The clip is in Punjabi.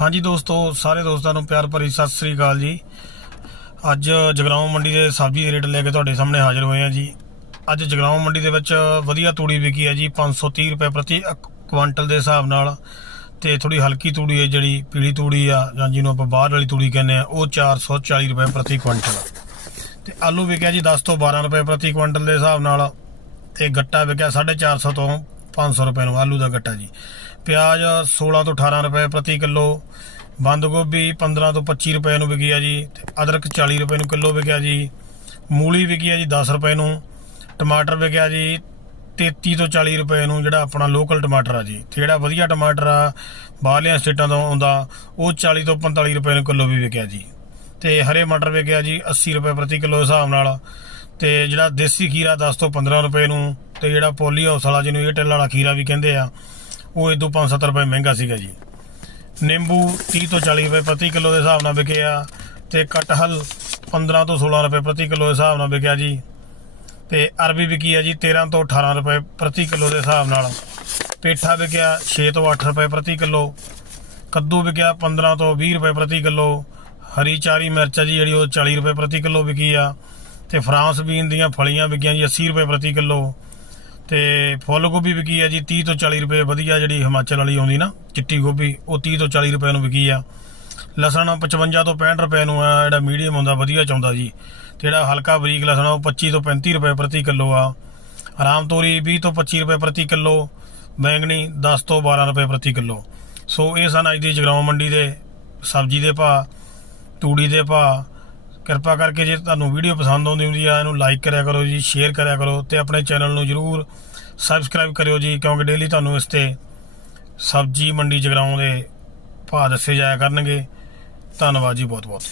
ਹਾਂਜੀ ਦੋਸਤੋ, ਸਾਰੇ ਦੋਸਤਾਂ ਨੂੰ ਪਿਆਰ ਭਰੀ ਸਤਿ ਸ੍ਰੀ ਅਕਾਲ ਜੀ। ਅੱਜ ਜਗਰਾਉਂ ਮੰਡੀ ਦੇ ਸਬਜ਼ੀ ਦੇ ਰੇਟ ਲੈ ਕੇ ਤੁਹਾਡੇ ਸਾਹਮਣੇ ਹਾਜ਼ਰ ਹੋਏ ਹਾਂ ਜੀ। ਅੱਜ ਜਗਰਾਉਂ ਮੰਡੀ ਦੇ ਵਿੱਚ ਵਧੀਆ ਤੂੜੀ ਵਿਕੀ ਹੈ ਜੀ 530 ਰੁਪਏ ਪ੍ਰਤੀ ਅਕ- ਕੁਆਂਟਲ ਦੇ ਹਿਸਾਬ ਨਾਲ। ਤੇ ਥੋੜੀ ਹਲਕੀ ਤੂੜੀ ਹੈ ਜਿਹੜੀ, ਪੀਲੀ ਤੂੜੀ ਆ, ਜਾਂ ਜਿਹਨੂੰ ਆਪਾਂ ਬਾਹਰ ਵਾਲੀ ਤੂੜੀ ਕਹਿੰਦੇ ਆ ਉਹ 440 ਰੁਪਏ ਪ੍ਰਤੀ ਕੁਇੰਟਲ ਤੇ ਆਲੂ ਵਿਕਿਆ ਜੀ 10 ਤੋਂ 12 ਰੁਪਏ ਪ੍ਰਤੀ ਕੁਇੰਟਲ ਦੇ ਹਿਸਾਬ ਨਾਲ। ਤੇ ਗੱਟਾ ਵਿਕਿਆ 450 ਤੋਂ 500 ਰੁਪਏ ਨੂੰ, ਆਲੂ ਦਾ ਗੱਟਾ ਜੀ। ਪਿਆਜ਼ 16 ਤੋਂ 18 ਰੁਪਏ ਪ੍ਰਤੀ ਕਿਲੋ, ਬੰਦ ਗੋਭੀ 15 ਤੋਂ 25 ਰੁਪਏ ਨੂੰ ਵਿਕਿਆ ਜੀ, ਤੇ ਅਦਰਕ 40 ਰੁਪਏ ਨੂੰ ਕਿਲੋ ਵਿਕਿਆ ਜੀ। ਮੂਲੀ ਵਿਕੀ ਆ ਜੀ 10 ਰੁਪਏ ਨੂੰ, ਟਮਾਟਰ ਵਿਕਿਆ ਜੀ 33 ਤੋਂ 40 ਰੁਪਏ ਨੂੰ, ਜਿਹੜਾ ਆਪਣਾ ਲੋਕਲ ਟਮਾਟਰ ਆ ਜੀ। ਤੇ ਜਿਹੜਾ ਵਧੀਆ ਟਮਾਟਰ ਆ, ਬਾਹਰਲੀਆਂ ਸਟੇਟਾਂ ਤੋਂ ਆਉਂਦਾ, ਉਹ 40 ਤੋਂ 45 ਰੁਪਏ ਨੂੰ ਕਿਲੋ ਵੀ ਵਿਕਿਆ ਜੀ। ਤੇ ਹਰੇ ਮਟਰ ਵਿਕਿਆ ਜੀ 80 ਰੁਪਏ ਪ੍ਰਤੀ ਕਿਲੋ ਹਿਸਾਬ ਨਾਲ। ਤੇ ਜਿਹੜਾ ਦੇਸੀ ਖੀਰਾ 10 ਤੋਂ 15 ਰੁਪਏ ਨੂੰ ਤੇ ਜਿਹੜਾ ਪੋਲੀ ਹਾਊਸ ਵਾਲਾ ਜਿਹਨੂੰ ਏਅਰਟੈਲ ਵਾਲਾ ਖੀਰਾ ਵੀ ਕਹਿੰਦੇ ਆ, ਉਹ ਇਦੋਂ 5-7 ਰੁਪਏ ਮਹਿੰਗਾ ਸੀਗਾ ਜੀ। ਨਿੰਬੂ 30 ਤੋਂ 40 ਰੁਪਏ ਪ੍ਰਤੀ ਕਿਲੋ ਦੇ ਹਿਸਾਬ ਨਾਲ ਵਿਕਿਆ ਤੇ ਕਟਹਲ 15 ਤੋਂ 16 ਰੁਪਏ ਪ੍ਰਤੀ ਕਿਲੋ ਦੇ ਹਿਸਾਬ ਨਾਲ ਵਿਕਿਆ ਜੀ। ਤੇ ਅਰਬੀ ਵਿਕੀ ਆ ਜੀ 13 ਤੋਂ 18 ਰੁਪਏ ਪ੍ਰਤੀ ਕਿਲੋ ਦੇ ਹਿਸਾਬ ਨਾਲ। ਪੇਠਾ ਵਿਕਿਆ 6 ਤੋਂ 8 ਰੁਪਏ ਪ੍ਰਤੀ ਕਿਲੋ। ਕੱਦੂ ਵਿਕਿਆ 15 ਤੋਂ 20 ਰੁਪਏ ਪ੍ਰਤੀ ਕਿਲੋ। ਹਰੀ ਚਾਰੀ ਮਿਰਚ ਜੀ ਜਿਹੜੀ ਉਹ 40 ਰੁਪਏ ਪ੍ਰਤੀ ਕਿਲੋ ਵਿਕੀ ਆ। ਤੇ ਫਰਾਂਸ ਬੀਨ ਦੀਆਂ ਫਲੀਆਂ ਵਿਕੀਆਂ ਜੀ 80 ਰੁਪਏ ਪ੍ਰਤੀ ਕਿਲੋ। ਤੇ ਫੁੱਲ ਗੋਭੀ ਵਿਕੀ ਆ ਜੀ 30 ਤੋਂ 40 ਰੁਪਏ ਵਧੀਆ ਜਿਹੜੀ ਹਿਮਾਚਲ ਵਾਲੀ ਆਉਂਦੀ ਨਾ, ਚਿੱਟੀ ਗੋਭੀ, ਉਹ 30 ਤੋਂ 40 ਰੁਪਏ ਨੂੰ ਵਿਕੀ ਆ। ਲਸਣ 55 ਤੋਂ 65 ਰੁਪਏ ਨੂੰ ਆ, ਜਿਹੜਾ ਮੀਡੀਅਮ ਹੁੰਦਾ ਵਧੀਆ ਚਾਹੁੰਦਾ ਜੀ। ਤੇ ਜਿਹੜਾ ਹਲਕਾ ਬਰੀਕ ਲਸਣ ਆ, ਉਹ 25 ਤੋਂ 35 ਰੁਪਏ ਪ੍ਰਤੀ ਕਿਲੋ ਆ। ਆਰਾਮ ਤੋਰੀ 20 ਤੋਂ 25 ਰੁਪਏ ਪ੍ਰਤੀ ਕਿਲੋ, ਬੈਂਗਣੀ 10 ਤੋਂ 12 ਰੁਪਏ ਪ੍ਰਤੀ ਕਿਲੋ। ਸੋ ਇਹ ਸਨ ਅੱਜ ਦੀ ਜਗਰਾਉਂ ਮੰਡੀ ਦੇ ਸਬਜ਼ੀ ਦੇ ਭਾਅ, ਤੂੜੀ ਦੇ ਭਾਅ ਕਿਰਪਾ ਕਰਕੇ ਜੇ ਤੁਹਾਨੂੰ ਵੀਡੀਓ ਪਸੰਦ ਆਉਂਦੀ ਹੁੰਦੀ ਆ, ਇਹਨੂੰ ਲਾਈਕ ਕਰਿਆ ਕਰੋ ਜੀ ਸ਼ੇਅਰ ਕਰਿਆ ਕਰੋ ਤੇ ਆਪਣੇ ਚੈਨਲ ਨੂੰ ਜਰੂਰ ਸਬਸਕ੍ਰਾਈਬ ਕਰਿਓ ਜੀ, ਕਿਉਂਕਿ ਡੇਲੀ ਤੁਹਾਨੂੰ ਇਸ ਤੇ ਸਬਜ਼ੀ ਮੰਡੀ ਜਗਰਾਉਂ ਦੇ ਭਾਅ ਦੱਸੇ ਜਾਇਆ ਕਰਨਗੇ। ਧੰਨਵਾਦ ਜੀ ਬਹੁਤ ਬਹੁਤ